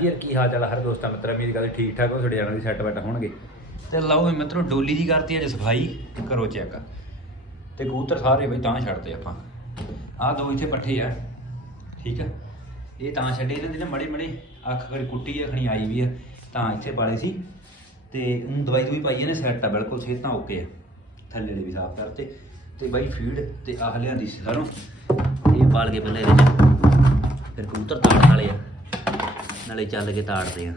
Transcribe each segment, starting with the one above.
ਜੀ ਯਾਰ ਕੀ ਹਾਲ ਚਾਲ ਆ? ਹਰ ਦੋਸਤਾਂ ਮਿੱਤਰਾਂ ਮੇਰੀ ਗੱਲ ਠੀਕ ਠਾਕ ਹੋ, ਤੁਹਾਡੇ ਜਾਨਾਂ ਦੀ ਸੈੱਟ ਬੈਟ ਹੋਣਗੇ। ਤੇ ਲਓ ਵੀ ਮਿੱਤਰੋ, ਡੋਲੀ ਦੀ ਕਰਤੀ ਅੱਜ ਸਫ਼ਾਈ, ਕਰੋ ਚੈੱਕ ਤੇ ਕਬੂਤਰ ਸਾਰੇ ਬਈ ਤਾਂ ਛੱਡਦੇ ਆਪਾਂ। ਆਹ ਦੋ ਇੱਥੇ ਪੱਠੇ ਆ, ਠੀਕ ਆ? ਇਹ ਤਾਂ ਛੱਡੇ, ਇਹਨਾਂ ਦੀ ਨਾ ਮੜੇ ਮੜੇ ਅੱਖ ਕਰੀ ਕੁੱਟੀ ਆ, ਖਣੀ ਆਈ ਵੀ ਆ, ਤਾਂ ਇੱਥੇ ਪਾਲੇ ਸੀ। ਤੇ ਉਹ ਦਵਾਈ ਦੂਈ ਪਾਈ ਇਹਨੇ ਸੈੱਟ ਆ, ਬਿਲਕੁਲ ਸਿਹਤ ਤਾਂ ਓਕੇ ਆ। ਥੱਲੇ ਦੇ ਵੀ ਸਾਫ਼ ਕਰਤੇ। ਤੇ ਬਾਈ ਫੀਡ ਤੇ ਆਹ ਲਿਆਂਦੀ ਸੀ ਸਾਰੋਂ ਇਹ ਪਾਲ ਕੇ ਪਹਿਲਾਂ ਇਹਦੇ ਚ ਫਿਰ ਕਬੂਤਰ ਤਾੜਨ ਵਾਲੇ ਆ। ਨਾਲੇ ਚੱਲ ਕੇ ਤਾੜਦੇ ਆ।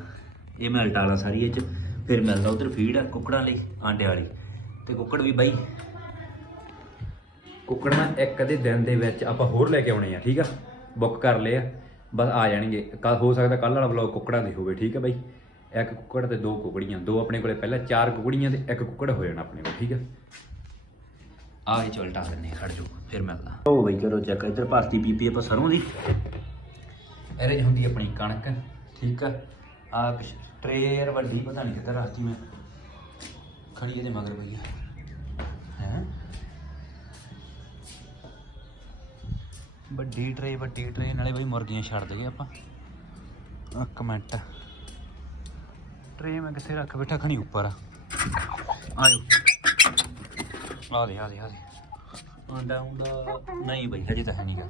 ਇਹ ਮਿਲਟ ਵਾਲਾ ਸਾਰੀ ਇਹ ਚ। ਫਿਰ ਮਿਲਦਾ ਉਧਰ ਫੀਡ ਆ ਕੁੱਕੜਾਂ ਲਈ ਆਂਡੇ ਵਾਲੀ। ਤੇ ਕੁੱਕੜ ਵੀ ਬਾਈ। ਕੁੱਕੜ ਨਾ ਇੱਕ ਅੱਧੇ ਦਿਨ ਦੇ ਵਿੱਚ ਆਪਾਂ ਹੋਰ ਲੈ ਕੇ ਆਉਣੇ ਆ ਠੀਕ ਆ? ਬੁੱਕ ਕਰ ਲਏ ਆ। ਬਸ ਆ ਜਾਣਗੇ। ਕੱਲ ਹੋ ਸਕਦਾ ਕੱਲ ਵਾਲਾ ਵਲੌਗ ਕੁੱਕੜਾਂ ਦੀ ਹੋਵੇ ਠੀਕ ਆ ਬਾਈ? ਇੱਕ ਕੁੱਕੜ ਤੇ ਦੋ ਕੁਕੜੀਆਂ। ਦੋ ਆਪਣੇ ਕੋਲੇ ਪਹਿਲਾਂ ਚਾਰ ਕੁਕੜੀਆਂ ਤੇ ਇੱਕ ਕੁੱਕੜ ਹੋ ਜਾਣਾ ਆਪਣੇ ਕੋਲ ਠੀਕ ਆ? ਆ ਇਹ ਚਲਟਾ ਦਿੰਨੇ ਖੜ ਜੋ ਫਿਰ ਮਿਲਦਾ। ਉਹ ਬਈ ਕਰੋ ਚੈੱਕ ਇੱਧਰ ਭਾਰਤੀ ਪੀਪੀ ਆਪਾਂ ਸਰੋਂ ਦੀ। ਇਹਦੇ ਹੁੰਦੀ ਆਪਣੀ ਕਣਕ। ਠੀਕ ਆ? ਆ ਟਰੇਰ ਵੱਡੀ, ਪਤਾ ਨਹੀਂ ਕਿੱਧਰ ਰੱਖਤੀ ਮੈਂ ਖੜੀ ਇਹਦੇ ਮਗਰ ਪਈ ਆ। ਹੈ? ਵੱਡੀ ਟਰੇ ਵੱਡੀ ਟਰੇ ਨਾਲੇ ਬਈ ਮੁਰਗੀਆਂ ਛੱਡ ਦਈਏ ਆਪਾਂ। ਇੱਕ ਮਿੰਟ। ਟਰੇ ਮੈਂ ਕਿੱਥੇ ਰੱਖ ਬੈਠਾ? ਖਣੀ ਉੱਪਰ ਆ। ਆਇਓ। ਆ ਦੇ ਆ ਦੇ ਆ ਦੇ। ਆਂਡਾ ਉਂਡਾ ਨਹੀਂ ਬਈ, ਹਜੇ ਤਾਂ ਹੈ ਨਹੀਂ ਨਹੀਂਗਾ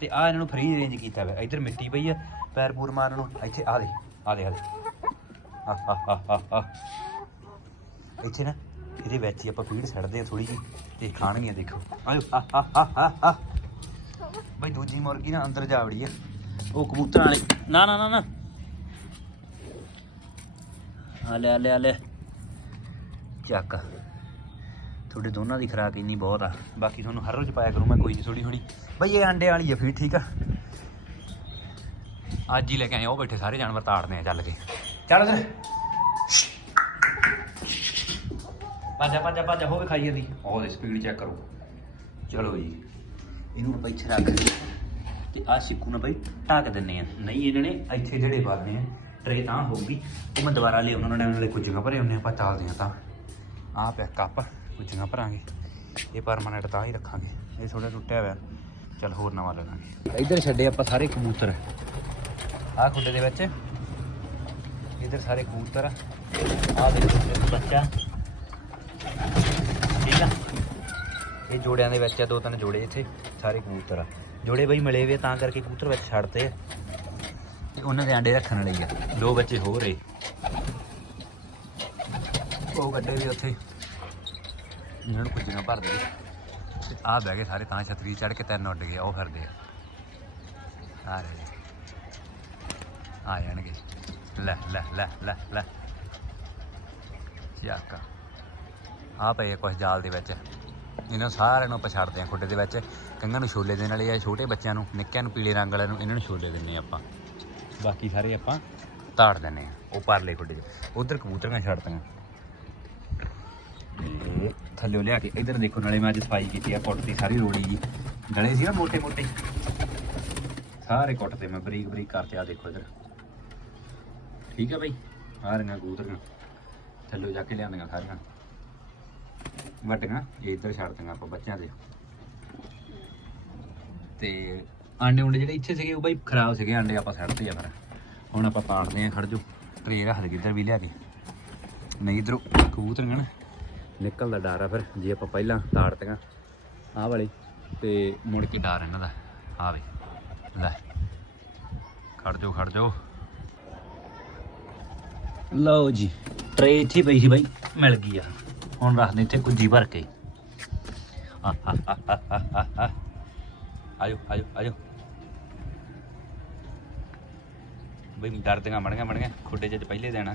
ਤੇ ਆ ਇਹਨਾਂ ਨੂੰ ਫ੍ਰੀ ਰੇਂਜ ਕੀਤਾ ਵਾ। ਇੱਧਰ ਮਿੱਟੀ ਪਈ ਆ। ਪੈਰ ਪੂਰ ਮਾਰਨ ਨੂੰ। ਇੱਥੇ ਆ ਦੇ ਆ ਦੇ ਆ ਦੇ। ਇੱਥੇ ਨਾ, ਇਹਦੇ ਵਿੱਚ ਹੀ ਆਪਾਂ ਫੀਡ ਛੱਡਦੇ ਆ ਥੋੜੀ ਜੀ ਤੇ ਖਾਣਗੀਆਂ ਦੇਖੋ। ਆਇਓ ਬਈ ਦੂਜੀ ਮੁਰਗੀ ਨਾ ਅੰਦਰ ਜਾ ਵੜੀ ਆ। ਉਹ ਕਬੂਤਰਾਂ ਵਾਲੀ। ਨਾ ਨਾ ਨਾ ਨਾ। ਆ ਲੈ ਆ ਲੈ ਚੱਕ। ਤੁਹਾਡੇ ਦੋਨਾਂ ਦੀ ਖਰਾਕ ਇੰਨੀ ਬਹੁਤ ਆ। ਬਾਕੀ ਤੁਹਾਨੂੰ ਹਰ ਰੋਜ਼ ਪਾਇਆ ਕਰੂੰ ਮੈਂ ਕੋਈ ਨਹੀਂ ਥੋੜੀ ਥੋੜੀ ਬਈ ਇਹ ਅੰਡੇ ਵਾਲੀ ਆ ਫੀਡ ਠੀਕ ਆ। ਅੱਜ ਹੀ ਲੈ ਕੇ ਆਏ ਉਹ ਬੈਠੇ ਸਾਰੇ ਜਾਨਵਰ ਤਾੜਦੇ ਆ ਚੱਲ ਕੇ। ਚੱਲ ਉਧਰ ਪਾਜਾ ਪਾਜਾ ਪਾਜਾ ਹੋਵੇ ਖਾਈ ਜਾਂਦੀ। ਉਹ ਦੇ ਸਪੀਡ ਚੈੱਕ ਕਰੋ। ਚਲੋ ਜੀ। ਇਹਨੂੰ ਆਪਾਂ ਇੱਥੇ ਰੱਖ ਦੇ ਤੇ ਆ ਸਿੱਕੂ ਨਾ ਬਈ ਢੱਕ ਦਿੰਨੇ ਆ। ਨਹੀਂ ਇਹਨਾਂ ਨੇ ਇੱਥੇ ਜਿਹੜੇ ਬਾਲਨੇ ਆ ਟਰੇ ਤਾਂ ਹੋਊਗੀ। ਉਹ ਮੈਂ ਦੁਬਾਰਾ ਲਿਆਉਣਾ ਉਹਨਾਂ ਨੇ ਨਾਲੇ ਕੁਝੀਆਂ ਭਰੇ ਹੁੰਨੇ ਆਪਾਂ ਚੱਲਦੇ ਆ ਤਾਂ। ਆ ਪਿਆ ਕੱਪ ਕੁਝੀਆਂ ਭਰਾਂਗੇ। ਇਹ ਪਰਮਾਨੈਂਟ ਤਾਂ ਹੀ ਰੱਖਾਂਗੇ। ਇਹ ਥੋੜਾ ਟੁੱਟਿਆ ਹੋਇਆ। ਚਲ ਹੋਰ ਨਵਾਂ ਲਗਾਂਗੇ ਇੱਧਰ ਛੱਡੇ ਆਪਾਂ ਸਾਰੇ ਕਬੂਤਰ। ਆਹ ਖੁੱਡੇ ਦੇ ਵਿੱਚ। ਇੱਧਰ ਸਾਰੇ ਕਬੂਤਰ ਆਹ ਦੇਖੋ ਇੱਕ ਬੱਚਾ। ਠੀਕ ਆ? ਇਹ ਜੋੜਿਆਂ ਦੇ ਵਿੱਚ ਆ, ਦੋ ਤਿੰਨ ਜੋੜੇ ਇੱਥੇ, ਸਾਰੇ ਕਬੂਤਰ ਆ। ਜੋੜੇ ਬਈ ਮਿਲੇ ਵੇ ਤਾਂ ਕਰਕੇ ਕਬੂਤਰ ਵਿੱਚ ਛੱਡਤੇ ਤੇ ਉਹਨਾਂ ਦੇ ਆਂਡੇ ਰੱਖਣ ਲਈ ਆ। ਦੋ ਬੱਚੇ ਹੋਰ ਏ। ਉਹ ਗੱਡੇ ਵੀ ਉੱਥੇ। ਇਹਨਾਂ ਨੂੰ ਕੁਝੀਆਂ ਭਰ ਦੇ। ਆ ਬਹਿ ਗਏ ਸਾਰੇ, ਤਾਂ ਛਤਰੀ ਚੜ ਕੇ ਤਿੰਨ ਉੱਡ ਗਏ, ਉਹ ਫਿਰਦੇ ਆ। ਆ ਰਹੇ ਆ ਜਾਣਗੇ। ਲੈ ਲੈ ਲੈ ਲੈ ਲੈ। ਯਾਕਾ ਆ ਪਏ ਕੁਝ ਜਾਲ ਦੇ ਵਿੱਚ। ਇਹਨਾਂ ਸਾਰਿਆਂ ਨੂੰ ਪਛਾੜਦੇ ਆ ਖੁੱਡੇ ਦੇ ਵਿੱਚ। ਕੰਗਾਂ ਨੂੰ ਛੋਲੇ ਦੇਣ ਵਾਲੇ ਆ, ਛੋਟੇ ਬੱਚਿਆਂ ਨੂੰ, ਨਿੱਕਿਆਂ ਨੂੰ, ਪੀਲੇ ਰੰਗ ਵਾਲਿਆਂ ਨੂੰ, ਇਹਨਾਂ ਨੂੰ ਛੋਲੇ ਦਿੰਨੇ ਆਪਾਂ। ਬਾਕੀ ਸਾਰੇ ਆਪਾਂ ਤਾੜ ਦਿੰਨੇ ਆ, ਉਹ ਪਰਲੇ ਖੁੱਡੇ ਦੇ ਉਧਰ ਕਬੂਤਰਾਂ ਛੱਡਦੀਆਂ ਥੱਲੇ ਲਿਆ ਕੇ ਇਧਰ ਦੇਖੋ, ਨਾਲੇ ਮੈਂ ਅੱਜ ਸਫ਼ਾਈ ਕੀਤੀ ਆ ਕੁੱਟ ਦੀ, ਸਾਰੀ ਰੋੜੀ ਜੀ। ਗਲੇ ਸੀ ਨਾ ਮੋਟੇ ਮੋਟੇ ਸਾਰੇ ਕੁੱਟਤੇ ਮੈਂ ਬਰੀਕ ਬਰੀਕ ਕਰਕੇ ਆ ਦੇਖੋ ਇਧਰ। ਠੀਕ ਹੈ ਬਾਈ। ਆ ਰਹੀਆਂ ਕਬੂਤਰੀਆਂ। ਥੱਲੇ ਜਾ ਕੇ ਲਿਆਂਦੀਆਂ ਸਾਰੀਆਂ। ਵੱਟੀਆਂ ਇਹ ਇੱਧਰ ਛੱਡਦੀਆਂ ਆਪਾਂ ਬੱਚਿਆਂ ਦੇ। ਤੇ ਆਂਡੇ ਉਂਡੇ ਜਿਹੜੇ ਇੱਥੇ ਸੀਗੇ, ਉਹ ਬਈ ਖਰਾਬ ਸੀਗੇ। ਆਂਡੇ ਆਪਾਂ ਛੱਡਤੇ ਆ ਫਿਰ। ਹੁਣ ਆਪਾਂ ਪਾੜਦੇ ਆ ਖੜ ਜੋ ਟਰੇ ਰੱਖ ਦੇ ਇੱਧਰ ਵੀ ਲਿਆ ਕੇ। ਨਹੀਂ, ਇਧਰੋਂ ਕਬੂਤਰੀਆਂ ਨਾ ਨਿਕਲਦਾ ਡਰ ਆ ਫਿਰ, ਜੇ ਆਪਾਂ ਪਹਿਲਾਂ ਤਾੜਤੀਆਂ। ਆਹ ਵਾਲੇ। ਤੇ ਮੁੜ ਕੇ ਡਰ ਇਹਨਾਂ ਦਾ। ਆਵੇ ਲੈ। ਖੜ ਜਾਓ ਖੜ ਜਾਓ ਲਓ ਜੀ ਟਰੇ ਇੱਥੇ ਪਈ ਸੀ ਬਾਈ, ਮਿਲ ਗਈ ਆ। ਹੁਣ ਰੱਖਦੇ ਇੱਥੇ ਕੁੱਜੀ ਭਰ ਕੇ। ਆਜੋ ਆਜੋ ਆਜੋ। ਬਈ ਡਰਦੀਆਂ ਮੜੀਆਂ ਮੜੀਆਂ ਖੁੱਡੇ ਜਦ ਪਹਿਲੇ ਦੇਣਾ।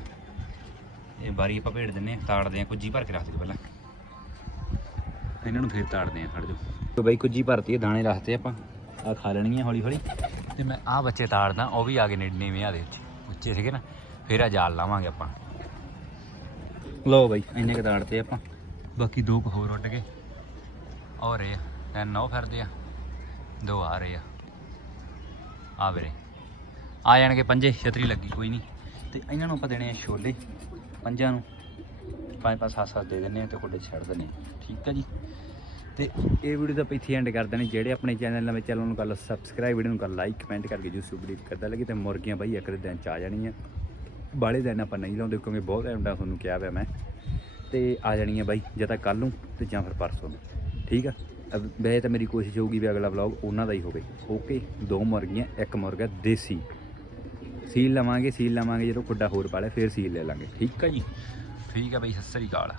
ਇਹ ਬਾਰੀ ਆਪਾਂ ਭੇੜ ਦਿੰਨੇ ਆ ਤਾੜਦੇ ਆ ਕੁੱਜੀ ਭਰ ਕੇ ਰੱਖਦੇ ਪਹਿਲਾਂ। ਇਹਨਾਂ ਨੂੰ ਫੇਰ ਤਾੜਦੇ ਆ ਖੜ ਜਾਓ ਬਈ, ਕੁੱਜੀ ਭਰਤੀ ਦਾਣੇ ਰੱਖਦੇ ਆਪਾਂ। ਆ ਖਾ ਲੈਣੀਆਂ ਹੌਲੀ ਹੌਲੀ ਤੇ ਮੈਂ ਆ ਬੱਚੇ ਤਾੜਦਾ, ਉਹ ਵੀ ਆ ਕੇ ਨੇੜੇ ਨੀਵੇਂ ਆ ਦੇ ਉੱਚੇ ਸੀਗੇ ਨਾ ਫੇਰ ਆ ਜਾਲ ਲਾਵਾਂਗੇ ਆਪਾਂ। ਲਓ ਬਈ ਇੰਨੇ ਕ ਤਾੜਤੇ ਆਪਾਂ। ਬਾਕੀ ਦੋ ਕੁ ਹੋਰ ਉੱਡ ਗਏ। ਆ ਰਹੇ ਆ ਤਿੰਨ ਉਹ ਫਿਰਦੇ ਆ। ਦੋ ਆ ਰਹੇ ਆ। ਆ ਵੀਰੇ ਆ ਜਾਣਗੇ ਪੰਜੇ ਛਤਰੀ ਲੱਗੀ ਕੋਈ ਨਹੀਂ। ਤੇ ਇਹਨਾਂ ਨੂੰ ਆਪਾਂ ਦੇਣੇ ਆ ਛੋਲੇ ਪੰਜਾਂ ਨੂੰ। ਪੰਜ ਪੰਜ ਸੱਤ ਸੱਤ ਦੇ ਦਿੰਨੇ ਆ ਤੇ ਕੁੱਡੇ ਛੱਡ ਦਿੰਨੇ ਠੀਕ ਆ ਜੀ। ਤੇ ਇਹ ਵੀਡੀਓ ਤਾਂ ਇੱਥੇ ਐਂਡ ਕਰ ਦੇਣੀ। ਜਿਹੜੇ ਆਪਣੇ ਚੈਨਲ ਨਵੇਂ ਚੈਨਲ ਨੂੰ ਕਰ ਲਓ ਸਬਸਕ੍ਰਾਈਬ ਵੀਡੀਓ ਨੂੰ ਕਰ ਲਾਈਕ ਕਮੈਂਟ ਕਰਕੇ ਜੋ ਸੁਬੜੀ ਕਰਦਾ ਲੱਗੇ ਤੇ ਮੁਰਗੀਆਂ ਬਾਈ ਇੱਕ ਦੇ ਦਿਨ ਚ ਆ ਜਾਣੀਆਂ। ਬਾਲੇ ਦਿਨ ਆਪਾਂ ਨਹੀਂ ਲਾਉਂਦੇ ਕਿਉਂਕਿ ਬਹੁਤ ਟਾਈਮ ਤੁਹਾਨੂੰ ਕਿਹਾ ਪਿਆ ਮੈਂ। ਤੇ ਆ ਜਾਣੀ ਜਾਣੀਆਂ ਬਾਈ, ਜਾਂ ਤਾਂ ਕੱਲ ਨੂੰ ਤੇ ਜਾਂ ਫਿਰ ਪਰਸੋਂ ਨੂੰ। ਠੀਕ ਆ? ਵੈਸੇ ਤਾਂ ਮੇਰੀ ਕੋਸ਼ਿਸ਼ ਹੋਊਗੀ ਵੀ ਅਗਲਾ ਵਲੌਗ ਉਹਨਾਂ ਦਾ ਹੀ ਹੋਵੇ। ਓਕੇ, ਦੋ ਮੁਰਗੀਆਂ, ਇੱਕ ਮੁਰਗਾ ਦੇਸੀ। ਸੀਲ ਲਵਾਂਗੇ ਸੀਲ ਲਵਾਂਗੇ, ਜਦੋਂ ਖੁੱਡਾ ਹੋਰ ਪਾਲੇ ਫਿਰ ਸੀਲ ਲੈ ਲਾਂਗੇ। ਠੀਕ ਆ ਜੀ? ਠੀਕ ਆ ਬਾਈ, ਸਤਿ ਸ੍ਰੀ ਅਕਾਲ।